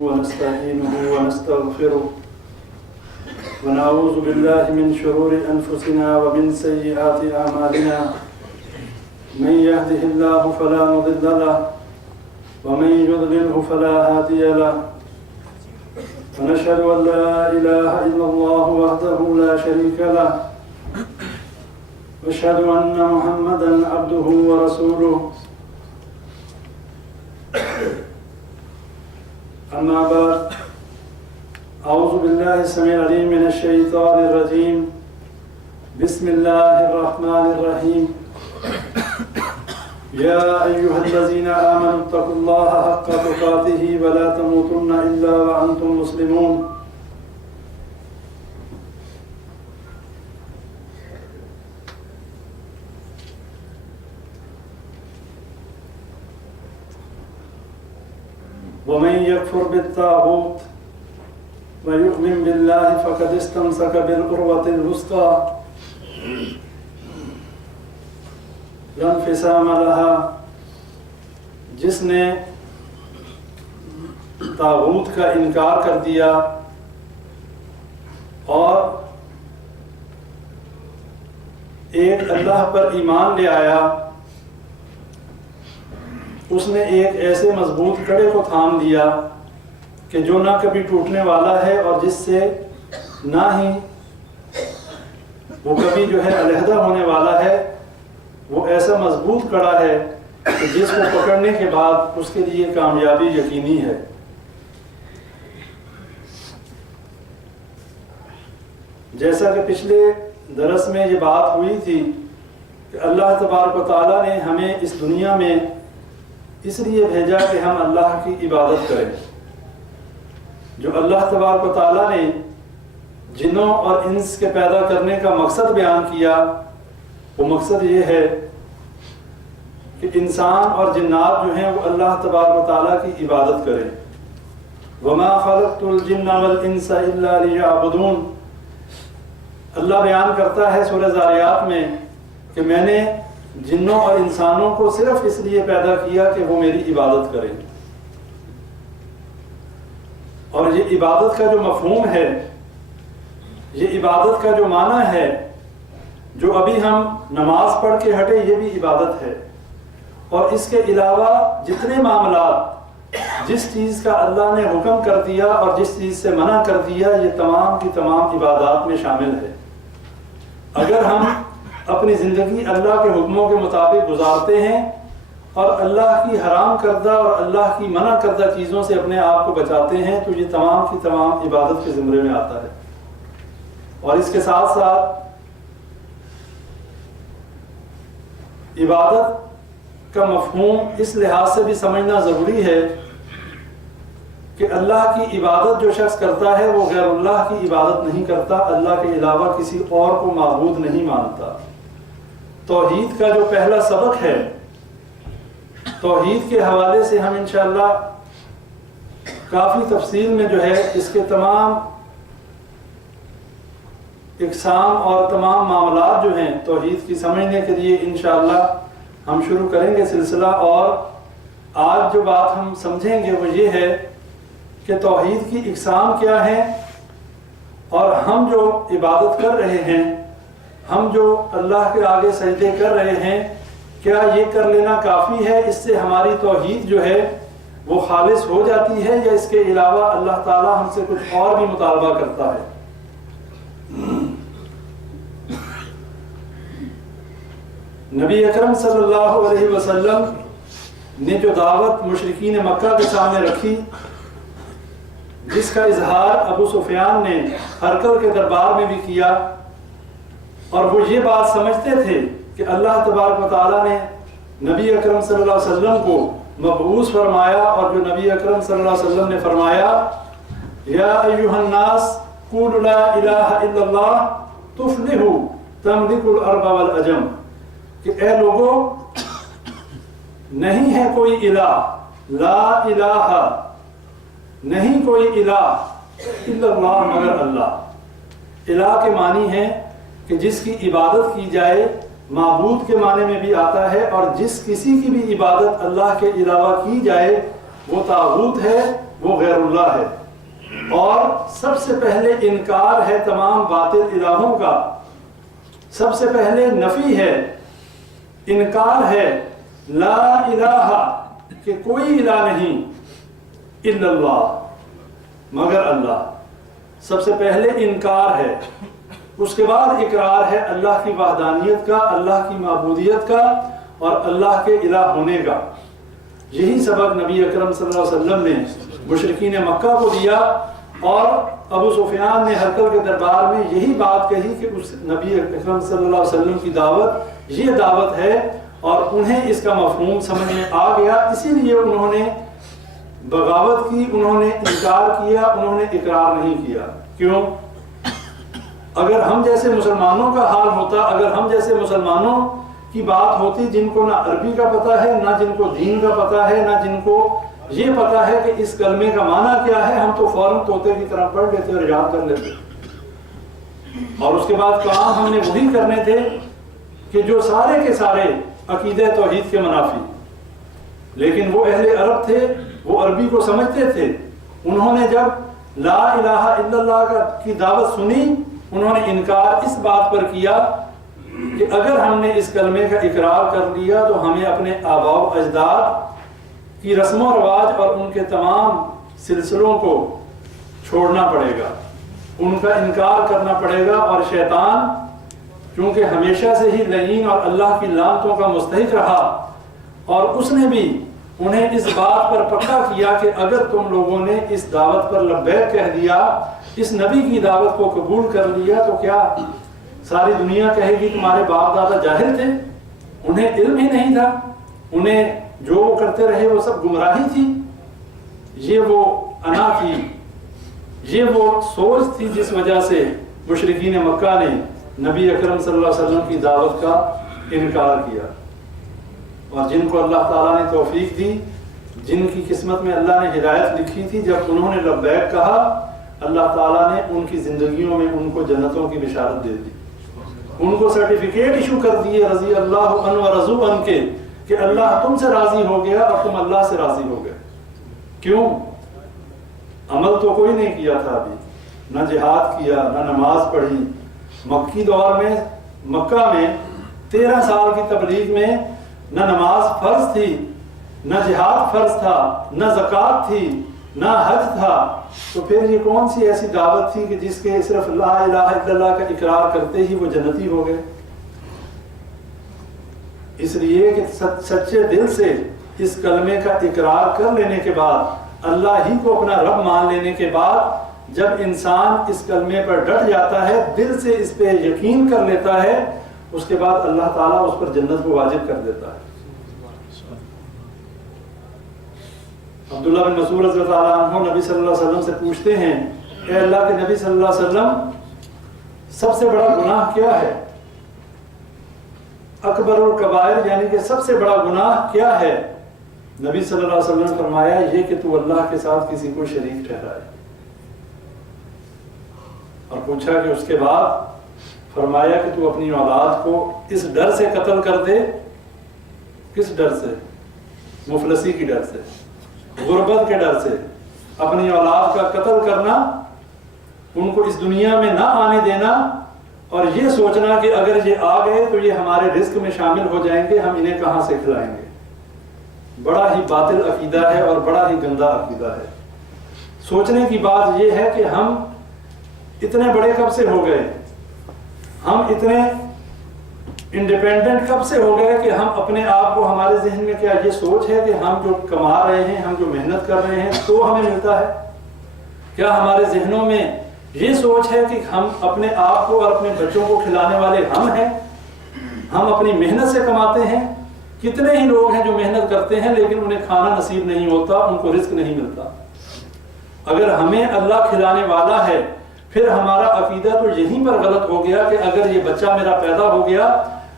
ونستعينه ونستغفره ونعوذ بالله من شرور أنفسنا ومن سيئات أعمالنا من يهده الله فلا مضل له ومن يضلله فلا هادي له ونشهد أن لا إله إلا الله وحده لا شريك له وأشهد أن محمدا عبده ورسوله أما بعد أعوذ بالله السميع العليم من الشيطان الرجيم بسم الله الرحمن الرحيم يا أيها الذين آمنوا اتقوا الله حق تقاته ولا تموتن إلا وأنتم مسلمون ومن يكفر بالطاغوت ويؤمن بالله فقد استمسك بالعروة الوثقى لا انفصام لها جس نے طاغوت کا انکار کر دیا اور ایک اللہ پر ایمان لے آیا، اس نے ایک ایسے مضبوط کڑے کو تھام دیا کہ جو نہ کبھی ٹوٹنے والا ہے اور جس سے نہ ہی وہ کبھی جو ہے علیحدہ ہونے والا ہے۔ وہ ایسا مضبوط کڑا ہے کہ جس کو پکڑنے کے بعد اس کے لیے کامیابی یقینی ہے۔ جیسا کہ پچھلے درس میں یہ بات ہوئی تھی کہ اللہ تبارک و تعالیٰ نے ہمیں اس دنیا میں اس لیے بھیجا کہ ہم اللہ کی عبادت کریں۔ جو اللہ تبارک و تعالیٰ نے جنوں اور انس کے پیدا کرنے کا مقصد بیان کیا، وہ مقصد یہ ہے کہ انسان اور جنات جو ہیں وہ اللہ تبارک و تعالیٰ کی عبادت کریں۔ وَمَا خَلَقْتُ الْجِنَّ وَالْإِنسَ إِلَّا لِيَعْبُدُونَ۔ اللہ بیان کرتا ہے سورہ ذاریات میں کہ میں نے جنوں اور انسانوں کو صرف اس لیے پیدا کیا کہ وہ میری عبادت کریں۔ اور یہ عبادت کا جو مفہوم ہے، یہ عبادت کا جو معنی ہے، جو ابھی ہم نماز پڑھ کے ہٹے، یہ بھی عبادت ہے۔ اور اس کے علاوہ جتنے معاملات جس چیز کا اللہ نے حکم کر دیا اور جس چیز سے منع کر دیا، یہ تمام کی تمام عبادات میں شامل ہے۔ اگر ہم اپنی زندگی اللہ کے حکموں کے مطابق گزارتے ہیں اور اللہ کی حرام کردہ اور اللہ کی منع کردہ چیزوں سے اپنے آپ کو بچاتے ہیں، تو یہ تمام کی تمام عبادت کے زمرے میں آتا ہے۔ اور اس کے ساتھ ساتھ عبادت کا مفہوم اس لحاظ سے بھی سمجھنا ضروری ہے کہ اللہ کی عبادت جو شخص کرتا ہے وہ غیر اللہ کی عبادت نہیں کرتا، اللہ کے علاوہ کسی اور کو معبود نہیں مانتا۔ توحید کا جو پہلا سبق ہے، توحید کے حوالے سے ہم انشاءاللہ کافی تفصیل میں جو ہے اس کے تمام اقسام اور تمام معاملات جو ہیں توحید کی سمجھنے کے لیے انشاءاللہ ہم شروع کریں گے سلسلہ۔ اور آج جو بات ہم سمجھیں گے وہ یہ ہے کہ توحید کی اقسام کیا ہیں، اور ہم جو عبادت کر رہے ہیں، ہم جو اللہ کے آگے سجدے کر رہے ہیں، کیا یہ کر لینا کافی ہے؟ اس سے ہماری توحید جو ہے وہ خالص ہو جاتی ہے، یا اس کے علاوہ اللہ تعالیٰ ہم سے کچھ اور بھی مطالبہ کرتا ہے؟ نبی اکرم صلی اللہ علیہ وسلم نے جو دعوت مشرکین مکہ کے سامنے رکھی، جس کا اظہار ابو سفیان نے ہرقل کے دربار میں بھی کیا، اور وہ یہ بات سمجھتے تھے کہ اللہ تبارک و تعالیٰ نے نبی اکرم صلی اللہ علیہ وسلم کو مبعوث فرمایا، اور جو نبی اکرم صلی اللہ علیہ وسلم نے فرمایا یا ایھا الناس قولوا لا الہ الا اللہ تفلحوا تملک الارض والعجم، کہ اے لوگوں، نہیں ہے کوئی الہ، لا الہ، نہیں کوئی الہ الا اللہ، مگر اللہ۔ الہ کے معنی ہے کہ جس کی عبادت کی جائے، معبود کے معنی میں بھی آتا ہے، اور جس کسی کی بھی عبادت اللہ کے علاوہ کی جائے وہ طاغوت ہے، وہ غیر اللہ ہے، اور سب سے پہلے انکار ہے تمام باطل الہوں کا، سب سے پہلے نفی ہے، انکار ہے لا الہ کہ کوئی الہ نہیں الا اللہ مگر اللہ، سب سے پہلے انکار ہے، اس کے بعد اقرار ہے اللہ کی وحدانیت کا، اللہ کی معبودیت کا اور اللہ کے الہ ہونے کا۔ یہی سبق نبی اکرم صلی اللہ علیہ وسلم نے مشرکین مکہ کو دیا، اور ابو سفیان نے ہرقل کے دربار میں یہی بات کہی کہ اس نبی اکرم صلی اللہ علیہ وسلم کی دعوت یہ دعوت ہے، اور انہیں اس کا مفہوم سمجھ میں آ گیا، اسی لیے انہوں نے بغاوت کی، انہوں نے انکار کیا، انہوں نے اقرار نہیں کیا۔ کیوں؟ اگر ہم جیسے مسلمانوں کا حال ہوتا، اگر ہم جیسے مسلمانوں کی بات ہوتی جن کو نہ عربی کا پتہ ہے، نہ جن کو دین کا پتہ ہے، نہ جن کو یہ پتہ ہے کہ اس کلمے کا معنی کیا ہے، ہم تو فوراً طوطے کی طرح پڑھ لیتے اور یاد کر لیتے، اور اس کے بعد کام ہم نے وہی کرنے تھے کہ جو سارے کے سارے عقیدہ توحید کے منافی۔ لیکن وہ اہل عرب تھے، وہ عربی کو سمجھتے تھے، انہوں نے جب لا الہ الا اللہ کی دعوت سنی، انہوں نے انکار اس بات پر کیا کہ اگر ہم نے اس کلمے کا اقرار کر لیا تو ہمیں اپنے آباء و اجداد کی رسم و رواج اور ان کے تمام سلسلوں کو چھوڑنا پڑے گا، ان کا انکار کرنا پڑے گا، اور شیطان چونکہ ہمیشہ سے ہی لعین اور اللہ کی لعنتوں کا مستحق رہا، اور اس نے بھی انہیں اس بات پر پکا کیا کہ اگر تم لوگوں نے اس دعوت پر لبیک کہہ دیا، اس نبی کی دعوت کو قبول کر لیا، تو کیا ساری دنیا کہے گی تمہارے باپ دادا جاہل تھے، انہیں علم ہی نہیں تھا، انہیں جو وہ کرتے رہے وہ سب گمراہی تھی؟ یہ وہ انا تھی، یہ وہ سوچ تھی جس وجہ سے مشرکین مکہ نے نبی اکرم صلی اللہ علیہ وسلم کی دعوت کا انکار کیا۔ اور جن کو اللہ تعالیٰ نے توفیق دی، جن کی قسمت میں اللہ نے ہدایت لکھی تھی، جب انہوں نے لبیک کہا، اللہ تعالیٰ نے ان کی زندگیوں میں ان کو جنتوں کی بشارت دے دی، ان کو سرٹیفکیٹ ایشو کر دیے رضی اللہ عنہ و رضوا عنہ کے، کہ اللہ تم سے راضی ہو گیا اور تم اللہ سے راضی ہو گئے۔ کیوں؟ عمل تو کوئی نہیں کیا تھا ابھی، نہ جہاد کیا، نہ نماز پڑھی۔ مکی دور میں، مکہ میں 13 سال کی تبلیغ میں نہ نماز فرض تھی، نہ جہاد فرض تھا، نہ زکوٰۃ تھی، نہ حج تھا، تو پھر یہ کون سی ایسی دعوت تھی کہ جس کے صرف لا الہ الا اللہ کا اقرار کرتے ہی وہ جنتی ہو گئے؟ اس لیے کہ سچے دل سے اس کلمے کا اقرار کر لینے کے بعد، اللہ ہی کو اپنا رب مان لینے کے بعد، جب انسان اس کلمے پر ڈٹ جاتا ہے، دل سے اس پہ یقین کر لیتا ہے، اس کے بعد اللہ تعالیٰ اس پر جنت کو واجب کر دیتا ہے۔ عبداللہ بن مسعود رضی اللہ عنہ نبی صلی اللہ علیہ وسلم سے پوچھتے ہیں، اے اللہ کے نبی صلی اللہ علیہ وسلم، سب سے بڑا گناہ کیا ہے؟ اکبر الکبائر یعنی کہ سب سے بڑا گناہ کیا ہے؟ نبی صلی اللہ علیہ وسلم نے فرمایا، یہ کہ تو اللہ کے ساتھ کسی کو شریک ٹھہرائے۔ اور پوچھا کہ اس کے بعد؟ فرمایا کہ تو اپنی اولاد کو اس ڈر سے قتل کر دے۔ کس ڈر سے؟ مفلسی کی ڈر سے، غربت کے ڈر سے، اپنی اولاد کا قتل کرنا، ان کو اس دنیا میں نہ آنے دینا، اور یہ سوچنا کہ اگر یہ آ گئے تو یہ ہمارے رزق میں شامل ہو جائیں گے، ہم انہیں کہاں سے کھلائیں گے۔ بڑا ہی باطل عقیدہ ہے اور بڑا ہی گندا عقیدہ ہے۔ سوچنے کی بات یہ ہے کہ ہم اتنے بڑے کب سے ہو گئے، ہم اتنے انڈیپینڈنٹ کب سے ہو گئے کہ ہم اپنے آپ کو، ہمارے ذہن میں کیا یہ سوچ ہے کہ ہم جو کما رہے ہیں، ہم جو محنت کر رہے ہیں تو ہمیں ملتا ہے؟ کیا ہمارے ذہنوں میں یہ سوچ ہے کہ ہم اپنے آپ کو اور اپنے بچوں کو کھلانے والے ہم ہیں، ہم اپنی محنت سے کماتے ہیں؟ کتنے ہی لوگ ہیں جو محنت کرتے ہیں لیکن انہیں کھانا نصیب نہیں ہوتا، ان کو رزق نہیں ملتا۔ اگر ہمیں اللہ کھلانے والا ہے، پھر ہمارا عقیدہ تو یہیں پر غلط ہو گیا کہ اگر یہ بچہ میرا پیدا ہو گیا،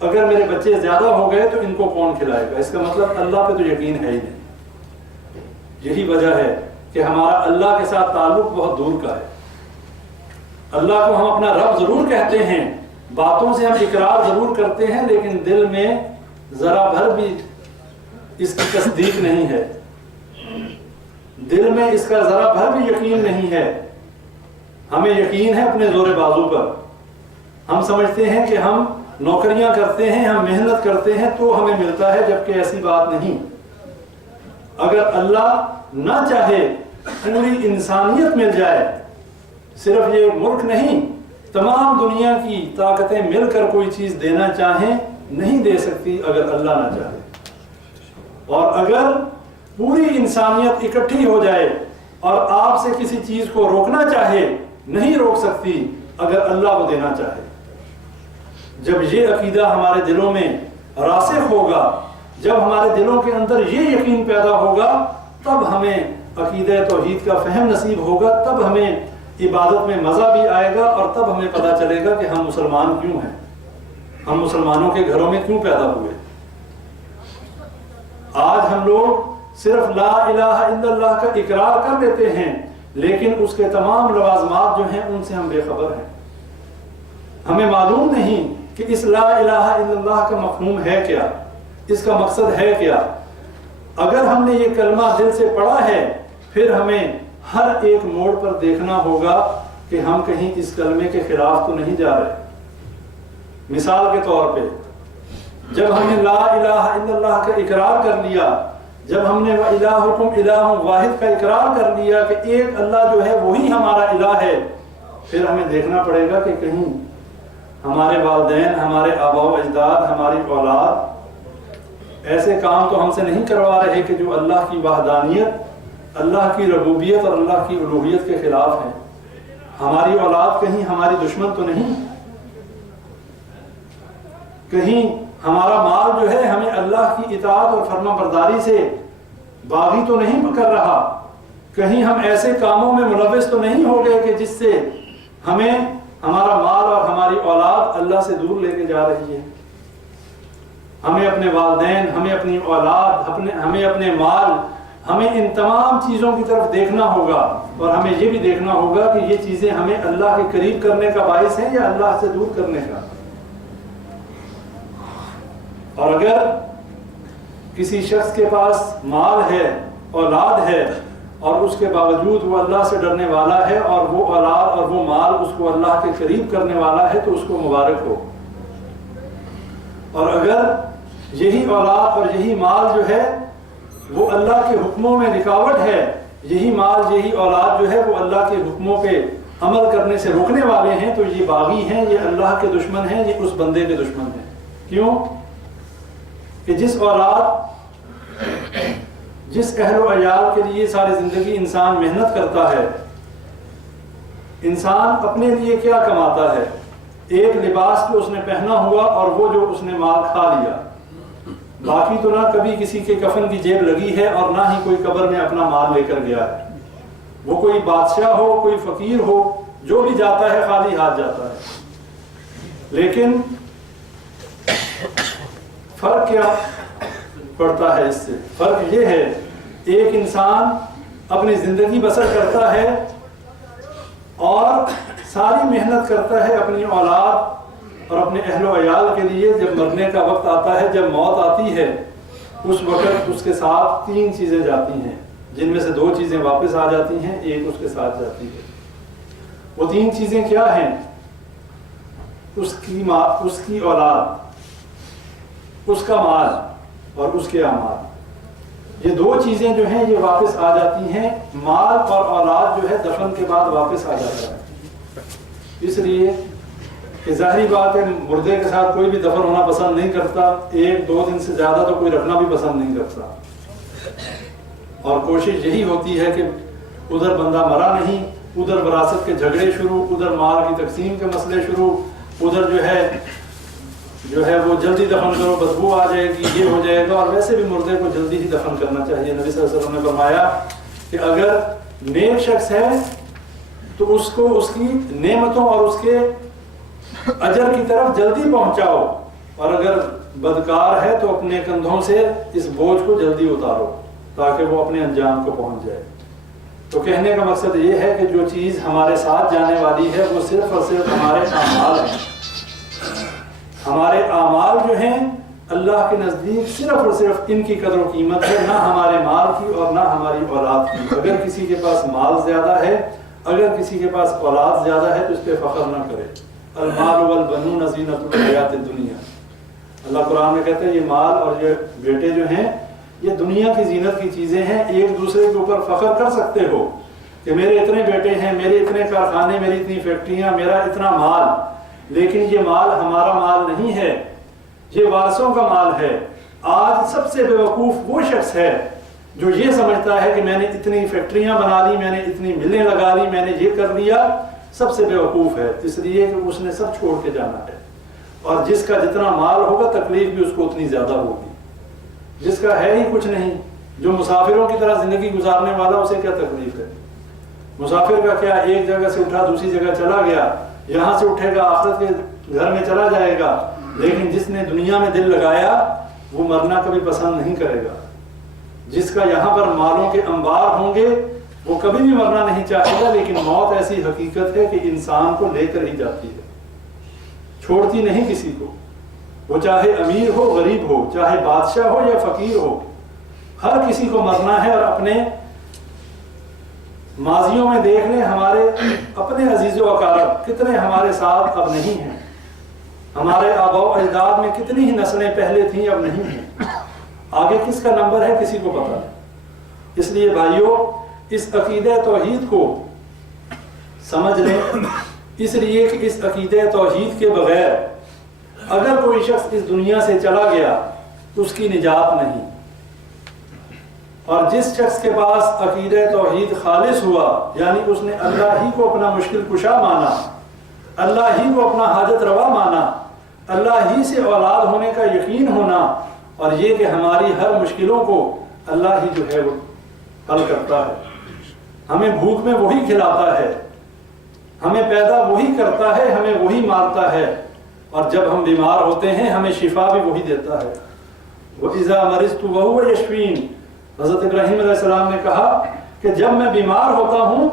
اگر میرے بچے زیادہ ہو گئے تو ان کو کون کھلائے گا؟ اس کا مطلب اللہ پہ تو یقین ہے ہی نہیں۔ یہی وجہ ہے کہ ہمارا اللہ کے ساتھ تعلق بہت دور کا ہے۔ اللہ کو ہم اپنا رب ضرور کہتے ہیں، باتوں سے ہم اقرار ضرور کرتے ہیں، لیکن دل میں ذرا بھر بھی اس کی تصدیق نہیں ہے۔ دل میں اس کا ذرا بھر بھی یقین نہیں ہے. ہمیں یقین ہے اپنے زور بازو پر. ہم سمجھتے ہیں کہ ہم نوکریاں کرتے ہیں, ہم محنت کرتے ہیں تو ہمیں ملتا ہے, جبکہ ایسی بات نہیں. اگر اللہ نہ چاہے پوری انسانیت مل جائے, صرف یہ ملک نہیں, تمام دنیا کی طاقتیں مل کر کوئی چیز دینا چاہیں نہیں دے سکتی اگر اللہ نہ چاہے. اور اگر پوری انسانیت اکٹھی ہو جائے اور آپ سے کسی چیز کو روکنا چاہے نہیں روک سکتی اگر اللہ وہ دینا چاہے. جب یہ عقیدہ ہمارے دلوں میں راسخ ہوگا, جب ہمارے دلوں کے اندر یہ یقین پیدا ہوگا, تب ہمیں عقیدہ توحید کا فہم نصیب ہوگا, تب ہمیں عبادت میں مزہ بھی آئے گا, اور تب ہمیں پتہ چلے گا کہ ہم مسلمان کیوں ہیں, ہم مسلمانوں کے گھروں میں کیوں پیدا ہوئے. آج ہم لوگ صرف لا الہ الا اللہ کا اقرار کر لیتے ہیں, لیکن اس کے تمام لوازمات جو ہیں ان سے ہم بے خبر ہیں. ہمیں معلوم نہیں کہ اس لا الہ الا اللہ کا مفہوم ہے کیا, اس کا مقصد ہے کیا. اگر ہم نے یہ کلمہ دل سے پڑھا ہے, پھر ہمیں ہر ایک موڑ پر دیکھنا ہوگا کہ ہم کہیں اس کلمے کے خلاف تو نہیں جا رہے. مثال کے طور پہ, جب ہم نے لا الہ الا اللہ کا اقرار کر لیا, جب ہم نے وَإِلَٰهُكُمْ إِلَٰهٌ واحد کا اقرار کر لیا کہ ایک اللہ جو ہے وہی ہمارا الہ ہے, پھر ہمیں دیکھنا پڑے گا کہ کہیں ہمارے والدین, ہمارے آباء و اجداد, ہماری اولاد ایسے کام تو ہم سے نہیں کروا رہے کہ جو اللہ کی وحدانیت, اللہ کی ربوبیت اور اللہ کی الوہیت کے خلاف ہیں. ہماری اولاد کہیں ہماری دشمن تو نہیں, کہیں ہمارا مال جو ہے ہمیں اللہ کی اطاعت اور فرما برداری سے باغی تو نہیں کر رہا, کہیں ہم ایسے کاموں میں ملوث تو نہیں ہو گئے کہ جس سے ہمیں ہمارا مال اور ہماری اولاد اللہ سے دور لے کے جا رہی ہے. ہمیں اپنے والدین, ہمیں اپنی اولاد, ہمیں اپنے مال, ہمیں ان تمام چیزوں کی طرف دیکھنا ہوگا, اور ہمیں یہ بھی دیکھنا ہوگا کہ یہ چیزیں ہمیں اللہ کے قریب کرنے کا باعث ہیں یا اللہ سے دور کرنے کا. اور اگر کسی شخص کے پاس مال ہے, اولاد ہے, اور اس کے باوجود وہ اللہ سے ڈرنے والا ہے, اور وہ اولاد اور وہ مال اس کو اللہ کے قریب کرنے والا ہے, تو اس کو مبارک ہو. اور اگر یہی اولاد اور یہی مال جو ہے وہ اللہ کے حکموں میں رکاوٹ ہے, یہی مال یہی اولاد جو ہے وہ اللہ کے حکموں پہ عمل کرنے سے روکنے والے ہیں, تو یہ باغی ہیں, یہ اللہ کے دشمن ہیں, یہ اس بندے کے دشمن ہیں. کیوں کہ جس اولاد, جس اہل و عیال کے لیے ساری زندگی انسان محنت کرتا ہے, انسان اپنے لیے کیا کماتا ہے؟ ایک لباس جو اس نے پہنا ہوا اور وہ جو اس نے مال کھا لیا, باقی تو نہ کبھی کسی کے کفن کی جیب لگی ہے اور نہ ہی کوئی قبر میں اپنا مال لے کر گیا ہے. وہ کوئی بادشاہ ہو, کوئی فقیر ہو, جو بھی جاتا ہے خالی ہاتھ جاتا ہے. لیکن فرق کیا پڑتا ہے اس سے؟ فرق یہ ہے, ایک انسان اپنی زندگی بسر کرتا ہے اور ساری محنت کرتا ہے اپنی اولاد اور اپنے اہل و عیال کے لیے. جب مرنے کا وقت آتا ہے, جب موت آتی ہے, اس وقت اس کے ساتھ 3 چیزیں جاتی ہیں, جن میں سے 2 چیزیں واپس آ جاتی ہیں, ایک اس کے ساتھ جاتی ہے. وہ 3 چیزیں کیا ہیں؟ اس کی اولاد, اس کا مال اور اس کے اعمال. یہ 2 چیزیں جو ہیں یہ واپس آ جاتی ہیں. مال اور اولاد جو ہے دفن کے بعد واپس آ جاتا ہے, اس لیے کہ ظاہری بات ہے مردے کے ساتھ کوئی بھی دفن ہونا پسند نہیں کرتا, 1-2 دن سے زیادہ تو کوئی رکھنا بھی پسند نہیں کرتا. اور کوشش یہی ہوتی ہے کہ ادھر بندہ مرا نہیں, ادھر وراثت کے جھگڑے شروع, ادھر مال کی تقسیم کے مسئلے شروع, ادھر جو ہے وہ جلدی دفن کرو, بدبو آ جائے گی, یہ ہو جائے گا. اور ویسے بھی مردے کو جلدی ہی دفن کرنا چاہیے. نبی صلی اللہ علیہ وسلم نے فرمایا کہ اگر نیک شخص ہے تو اس کو اس کی نعمتوں اور اس کے اجر کی طرف جلدی پہنچاؤ, اور اگر بدکار ہے تو اپنے کندھوں سے اس بوجھ کو جلدی اتارو تاکہ وہ اپنے انجام کو پہنچ جائے. تو کہنے کا مقصد یہ ہے کہ جو چیز ہمارے ساتھ جانے والی ہے وہ صرف اور صرف ہمارے اعمال ہیں. ہمارے اعمال جو ہیں اللہ کے نزدیک صرف اور صرف ان کی قدر و قیمت ہے، نہ ہمارے مال کی اور نہ ہماری اولاد کی۔ اگر کسی کے پاس مال زیادہ ہے، اگر کسی کے پاس اولاد زیادہ ہے تو اس پہ فخر نہ کرے۔ المال والبنون زینۃ الحیات الدنیا، اللہ قرآن میں کہتا ہے یہ مال اور یہ بیٹے جو ہیں یہ دنیا کی زینت کی چیزیں ہیں۔ ایک دوسرے کے اوپر فخر کر سکتے ہو کہ میرے اتنے بیٹے ہیں، میرے اتنے کارخانے، میری اتنی فیکٹریاں، میرا اتنا مال، لیکن یہ مال ہمارا مال نہیں ہے، یہ وارثوں کا مال ہے۔ آج سب سے بیوقوف وہ شخص ہے جو یہ سمجھتا ہے کہ میں نے اتنی فیکٹریاں بنا لی، میں نے اتنی ملیں لگا لی، میں نے یہ کر لیا، سب سے بیوقوف ہے، اس لیے کہ اس نے سب چھوڑ کے جانا ہے۔ اور جس کا جتنا مال ہوگا تکلیف بھی اس کو اتنی زیادہ ہوگی۔ جس کا ہے ہی کچھ نہیں، جو مسافروں کی طرح زندگی گزارنے والا، اسے کیا تکلیف ہے؟ مسافر کا کیا، ایک جگہ سے اٹھا دوسری جگہ چلا گیا، یہاں سے اٹھے گا آخرت کے گھر میں چلا جائے گا، لیکن جس نے دنیا میں دل لگایا وہ مرنا کبھی پسند نہیں کرے گا۔ جس کا یہاں پر مالوں کے انبار ہوں گے وہ کبھی بھی مرنا نہیں چاہے گا، لیکن موت ایسی حقیقت ہے کہ انسان کو لے کر ہی جاتی ہے، چھوڑتی نہیں کسی کو، وہ چاہے امیر ہو غریب ہو، چاہے بادشاہ ہو یا فقیر ہو، ہر کسی کو مرنا ہے۔ اور اپنے ماضیوں میں دیکھ لیں، ہمارے اپنے عزیز و اقارب کتنے ہمارے ساتھ اب نہیں ہیں، ہمارے آباء و اجداد میں کتنی ہی نسلیں پہلے تھیں اب نہیں ہیں، آگے کس کا نمبر ہے کسی کو پتہ نہیں۔ اس لیے بھائیوں، اس عقیدہ توحید کو سمجھ لیں، اس لیے کہ اس عقیدہ توحید کے بغیر اگر کوئی شخص اس دنیا سے چلا گیا تو اس کی نجات نہیں۔ اور جس شخص کے پاس عقیدہ توحید خالص ہوا، یعنی اس نے اللہ ہی کو اپنا مشکل کشا مانا، اللہ ہی کو اپنا حاجت روا مانا، اللہ ہی سے اولاد ہونے کا یقین ہونا، اور یہ کہ ہماری ہر مشکلوں کو اللہ ہی جو ہے وہ حل کرتا ہے، ہمیں بھوک میں وہی کھلاتا ہے، ہمیں پیدا وہی کرتا ہے، ہمیں وہی مارتا ہے، اور جب ہم بیمار ہوتے ہیں ہمیں شفا بھی وہی دیتا ہے۔ وَإِذَا مَرِضْتُ وَهُوَ يَشْفِينِ، حضرت ابراہیم علیہ السلام نے کہا کہ جب میں بیمار ہوتا ہوں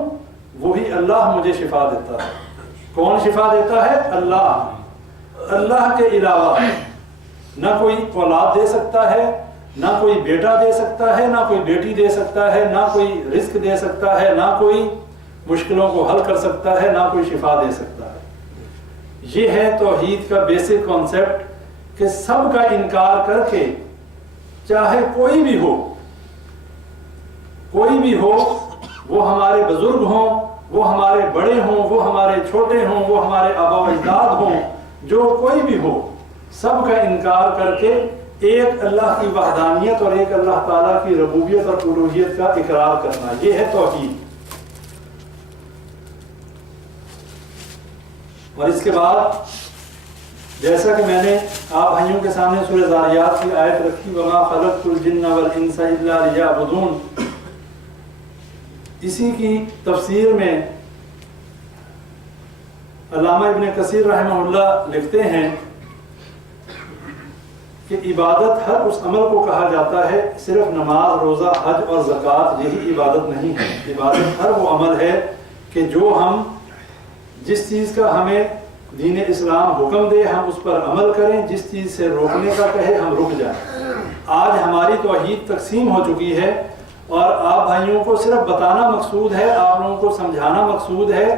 وہی اللہ مجھے شفا دیتا ہے۔ کون شفا دیتا ہے؟ اللہ۔ اللہ کے علاوہ نہ کوئی اولاد دے سکتا ہے، نہ کوئی بیٹا دے سکتا ہے، نہ کوئی بیٹی دے سکتا ہے، نہ کوئی رزق دے سکتا ہے، نہ کوئی مشکلوں کو حل کر سکتا ہے، نہ کوئی شفا دے سکتا ہے۔ یہ ہے توحید کا بیسک کانسیپٹ کہ سب کا انکار کر کے، چاہے کوئی بھی ہو، وہ ہمارے بزرگ ہوں، وہ ہمارے بڑے ہوں، وہ ہمارے چھوٹے ہوں، وہ ہمارے آباء و اجداد ہوں، جو کوئی بھی ہو، سب کا انکار کر کے ایک اللہ کی وحدانیت اور ایک اللہ تعالیٰ کی ربوبیت اور الوہیت کا اقرار کرنا، یہ ہے توحید۔ اور اس کے بعد جیسا کہ میں نے آپ بھائیوں کے سامنے سورہ ذاریات کی آیت رکھی، وَمَا خَلَقْتُ الْجِنَّ وَالْإِنسَ إِلَّا لِيَعْبُدُونَ، اسی کی تفسیر میں علامہ ابن کثیر رحمہ اللہ لکھتے ہیں کہ عبادت ہر اس عمل کو کہا جاتا ہے، صرف نماز، روزہ، حج اور زکوٰۃ یہی عبادت نہیں ہے۔ عبادت ہر وہ عمل ہے کہ جو ہم جس چیز کا ہمیں دین اسلام حکم دے ہم اس پر عمل کریں، جس چیز سے روکنے کا کہے ہم رک جائیں۔ آج ہماری توحید تقسیم ہو چکی ہے، اور آپ بھائیوں کو صرف بتانا مقصود ہے، آپ لوگوں کو سمجھانا مقصود ہے۔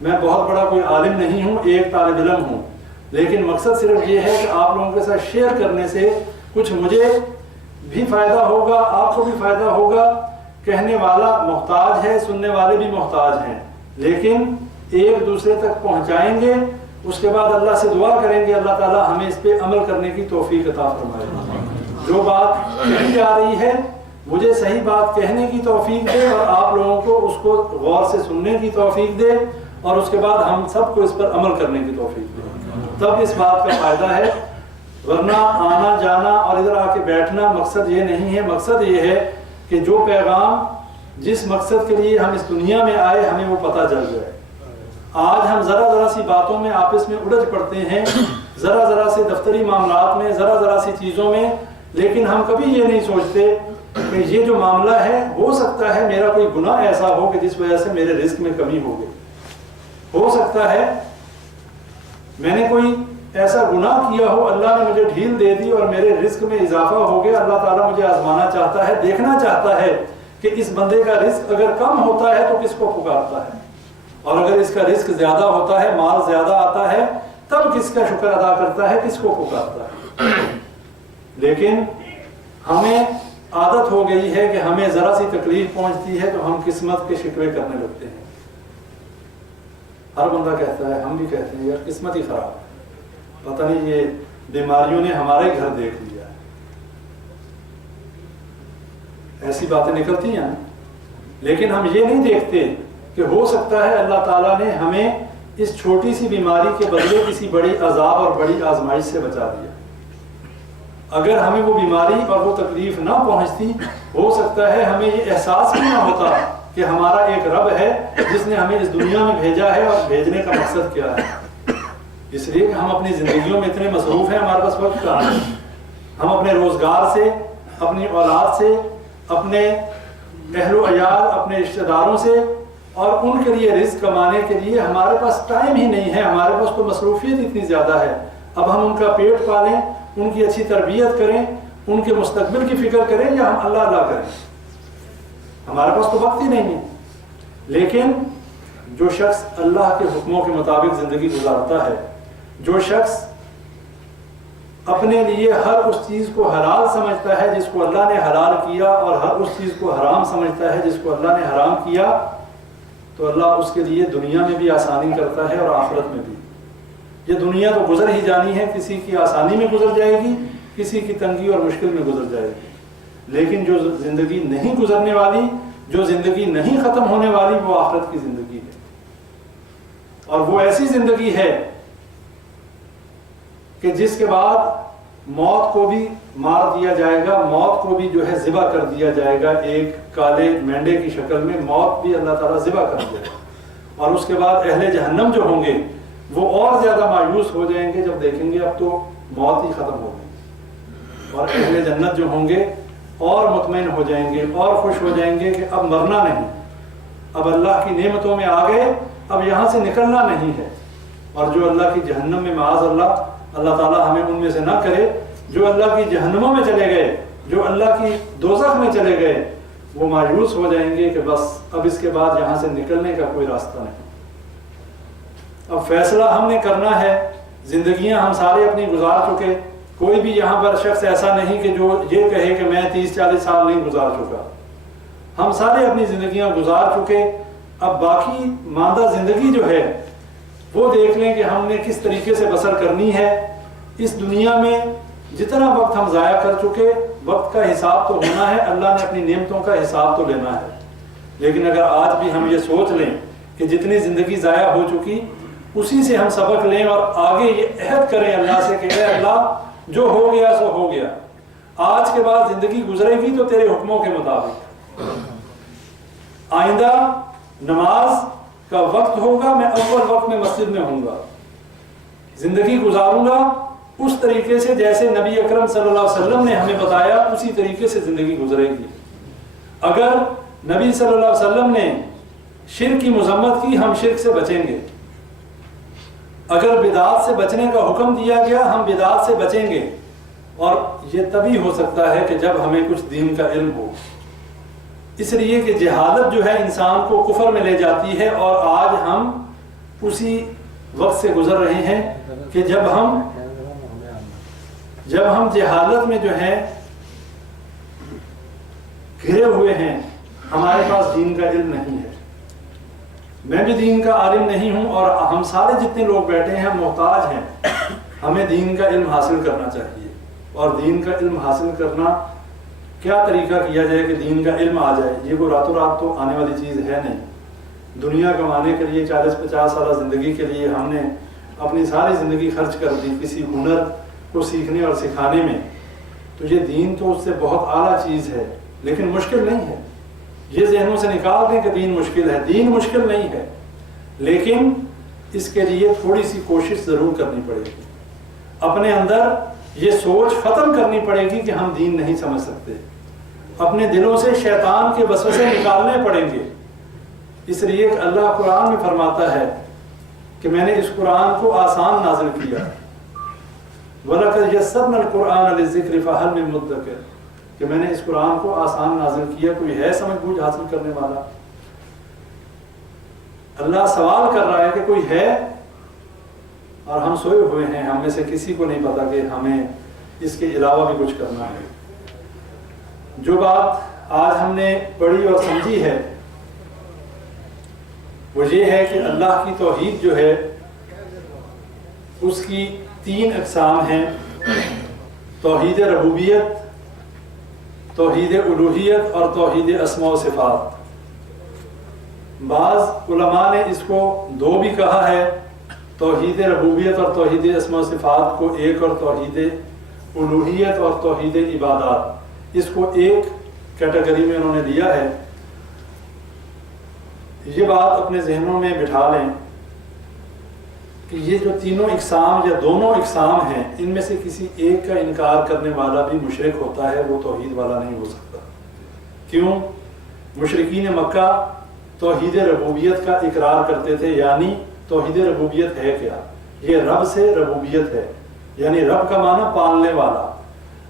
میں بہت بڑا کوئی عالم نہیں ہوں، ایک طالب علم ہوں، لیکن مقصد صرف یہ ہے کہ آپ لوگوں کے ساتھ شیئر کرنے سے کچھ مجھے بھی فائدہ ہوگا، آپ کو بھی فائدہ ہوگا۔ کہنے والا محتاج ہے، سننے والے بھی محتاج ہیں، لیکن ایک دوسرے تک پہنچائیں گے، اس کے بعد اللہ سے دعا کریں گے اللہ تعالیٰ ہمیں اس پہ عمل کرنے کی توفیق عطا فرمائے۔ جو بات کہی جا رہی ہے مجھے صحیح بات کہنے کی توفیق دے، اور آپ لوگوں کو اس کو غور سے سننے کی توفیق دے، اور اس کے بعد ہم سب کو اس پر عمل کرنے کی توفیق دے، تب اس بات کا فائدہ ہے۔ ورنہ آنا جانا اور ادھر آ کے بیٹھنا مقصد یہ نہیں ہے۔ مقصد یہ ہے کہ جو پیغام جس مقصد کے لیے ہم اس دنیا میں آئے ہمیں وہ پتہ چل جائے۔ آج ہم ذرا سی باتوں میں آپس میں الجھ پڑتے ہیں، ذرا سے دفتری معاملات میں، ذرا سی چیزوں میں، لیکن ہم کبھی یہ نہیں سوچتے کہ یہ جو معاملہ ہے ہو سکتا ہے میرا کوئی گناہ ایسا ہو کہ جس وجہ سے میرے رزق میں کمی ہو گئی، ہو سکتا ہے میں نے کوئی ایسا گناہ کیا ہو، اللہ نے مجھے ڈھیل دے دی اور میرے رزق میں اضافہ ہو گیا، اللہ تعالیٰ مجھے آزمانا چاہتا ہے، دیکھنا چاہتا ہے کہ اس بندے کا رزق اگر کم ہوتا ہے تو کس کو پکارتا ہے، اور اگر اس کا رزق زیادہ ہوتا ہے، مال زیادہ آتا ہے، تب کس کا شکر ادا کرتا ہے، کس کو پکارتا ہے۔ لیکن ہمیں عادت ہو گئی ہے کہ ہمیں ذرا سی تکلیف پہنچتی ہے تو ہم قسمت کے شکوے کرنے لگتے ہیں۔ ہر بندہ کہتا ہے، ہم بھی کہتے ہیں، یار قسمت ہی خراب ہے، پتہ نہیں یہ بیماریوں نے ہمارے گھر دیکھ لیا ہے۔ ایسی باتیں نکلتی ہیں، لیکن ہم یہ نہیں دیکھتے کہ ہو سکتا ہے اللہ تعالیٰ نے ہمیں اس چھوٹی سی بیماری کے بدلے کسی بڑی عذاب اور بڑی آزمائش سے بچا دیا۔ اگر ہمیں وہ بیماری اور وہ تکلیف نہ پہنچتی، ہو سکتا ہے ہمیں یہ احساس بھی نہ ہوتا کہ ہمارا ایک رب ہے جس نے ہمیں اس دنیا میں بھیجا ہے اور بھیجنے کا مقصد کیا ہے۔ اس لیے کہ ہم اپنی زندگیوں میں اتنے مصروف ہیں، ہمارے پاس وقت کہاں ہے۔ ہم اپنے روزگار سے، اپنی اولاد سے، اپنے اہل و عیال، اپنے رشتہ داروں سے اور ان کے لیے رزق کمانے کے لیے ہمارے پاس ٹائم ہی نہیں ہے۔ ہمارے پاس تو مصروفیت اتنی زیادہ ہے، اب ہم ان کا پیٹ پالیں، ان کی اچھی تربیت کریں، ان کے مستقبل کی فکر کریں یا ہم اللہ اللہ کریں، ہمارے پاس تو وقت ہی نہیں ہے۔ لیکن جو شخص اللہ کے حکموں کے مطابق زندگی گزارتا ہے، جو شخص اپنے لیے ہر اس چیز کو حلال سمجھتا ہے جس کو اللہ نے حلال کیا، اور ہر اس چیز کو حرام سمجھتا ہے جس کو اللہ نے حرام کیا، تو اللہ اس کے لیے دنیا میں بھی آسانی کرتا ہے اور آخرت میں بھی۔ یہ دنیا تو گزر ہی جانی ہے، کسی کی آسانی میں گزر جائے گی، کسی کی تنگی اور مشکل میں گزر جائے گی، لیکن جو زندگی نہیں گزرنے والی، جو زندگی نہیں ختم ہونے والی، وہ آخرت کی زندگی ہے۔ اور وہ ایسی زندگی ہے کہ جس کے بعد موت کو بھی مار دیا جائے گا، موت کو بھی جو ہے ذبح کر دیا جائے گا، ایک کالے مینڈے کی شکل میں موت بھی اللہ تعالیٰ ذبح کر دے گا۔ اور اس کے بعد اہل جہنم جو ہوں گے وہ اور زیادہ مایوس ہو جائیں گے جب دیکھیں گے اب تو موت ہی ختم ہو گئی، اور اہل جنت جو ہوں گے اور مطمئن ہو جائیں گے اور خوش ہو جائیں گے کہ اب مرنا نہیں، اب اللہ کی نعمتوں میں آ گئے، اب یہاں سے نکلنا نہیں ہے۔ اور جو اللہ کی جہنم میں معاذ اللہ تعالیٰ ہمیں ان میں سے نہ کرے، جو اللہ کی جہنموں میں چلے گئے، جو اللہ کی دوزخ میں چلے گئے، وہ مایوس ہو جائیں گے کہ بس اب اس کے بعد یہاں سے نکلنے کا کوئی راستہ نہیں۔ اب فیصلہ ہم نے کرنا ہے، زندگیاں ہم سارے اپنی گزار چکے، کوئی بھی یہاں پر شخص ایسا نہیں کہ جو یہ کہے کہ میں 30-40 سال نہیں گزار چکا۔ ہم سارے اپنی زندگیاں گزار چکے، اب باقی ماندہ زندگی جو ہے وہ دیکھ لیں کہ ہم نے کس طریقے سے بسر کرنی ہے۔ اس دنیا میں جتنا وقت ہم ضائع کر چکے، وقت کا حساب تو ہونا ہے، اللہ نے اپنی نعمتوں کا حساب تو لینا ہے۔ لیکن اگر آج بھی ہم یہ سوچ لیں کہ جتنی زندگی ضائع ہو چکی اسی سے ہم سبق لیں اور آگے یہ عہد کریں اللہ سے کہ اے اللہ جو ہو گیا سو ہو گیا، آج کے بعد زندگی گزرے گی تو تیرے حکموں کے مطابق، آئندہ نماز کا وقت ہوگا میں اول وقت میں مسجد میں ہوں گا، زندگی گزاروں گا اس طریقے سے جیسے نبی اکرم صلی اللہ علیہ وسلم نے ہمیں بتایا، اسی طریقے سے زندگی گزرے گی۔ اگر نبی صلی اللہ علیہ وسلم نے شرک کی مذمت کی، ہم شرک سے بچیں گے۔ اگر بدعات سے بچنے کا حکم دیا گیا، ہم بدعات سے بچیں گے۔ اور یہ تبھی ہو سکتا ہے کہ جب ہمیں کچھ دین کا علم ہو، اس لیے کہ جہالت جو ہے انسان کو کفر میں لے جاتی ہے، اور آج ہم اسی وقت سے گزر رہے ہیں کہ جب ہم جہالت میں جو ہے گھرے ہوئے ہیں، ہمارے پاس دین کا علم نہیں ہے۔ میں بھی دین کا عالم نہیں ہوں، اور ہم سارے جتنے لوگ بیٹھے ہیں محتاج ہیں، ہمیں دین کا علم حاصل کرنا چاہیے۔ اور دین کا علم حاصل کرنا کیا طریقہ کیا جائے کہ دین کا علم آ جائے؟ یہ کوئی راتوں رات تو آنے والی چیز ہے نہیں۔ دنیا کمانے کے لیے 40-50 سالہ زندگی کے لیے ہم نے اپنی ساری زندگی خرچ کر دی کسی ہنر کو سیکھنے اور سکھانے میں، تو یہ دین تو اس سے بہت اعلیٰ چیز ہے، لیکن مشکل نہیں ہے۔ یہ ذہنوں سے نکال دیں کہ دین مشکل ہے، دین مشکل نہیں ہے، لیکن اس کے لیے تھوڑی سی کوشش ضرور کرنی پڑے گی۔ اپنے اندر یہ سوچ ختم کرنی پڑے گی کہ ہم دین نہیں سمجھ سکتے، اپنے دلوں سے شیطان کے وسوسے نکالنے پڑیں گے۔ اس لیے کہ اللہ قرآن میں فرماتا ہے کہ میں نے اس قرآن کو آسان نازل کیا، وَلَقَدْ يَسَّرْنَا الْقُرْآنَ لِلذِّكْرِ فَهَلْ مِن مُدَّكِرٍ، کہ میں نے اس قرآن کو آسان نازل کیا، کوئی ہے سمجھ بوجھ حاصل کرنے والا؟ اللہ سوال کر رہا ہے کہ کوئی ہے، اور ہم سوئے ہوئے ہیں، ہم میں سے کسی کو نہیں پتا کہ ہمیں اس کے علاوہ بھی کچھ کرنا ہے۔ جو بات آج ہم نے پڑھی اور سمجھی ہے وہ یہ ہے کہ اللہ کی توحید جو ہے اس کی 3 اقسام ہیں: توحید ربوبیت، توحید الوہیت اور توحید اسماء و صفات۔ بعض علماء نے اس کو 2 بھی کہا ہے، توحید ربوبیت اور توحید اسماء و صفات کو ایک، اور توحید الوہیت اور توحید عبادات اس کو ایک کیٹیگری میں انہوں نے لیا ہے۔ یہ بات اپنے ذہنوں میں بٹھا لیں کہ یہ جو تینوں اقسام یا دونوں اقسام ہیں، ان میں سے کسی ایک کا انکار کرنے والا بھی مشرک ہوتا ہے، وہ توحید والا نہیں ہو سکتا۔ کیوں؟ مشرکین مکہ توحید ربوبیت کا اقرار کرتے تھے، یعنی توحید ربوبیت ہے کیا؟ یہ رب سے ربوبیت ہے، یعنی رب کا معنی پالنے والا۔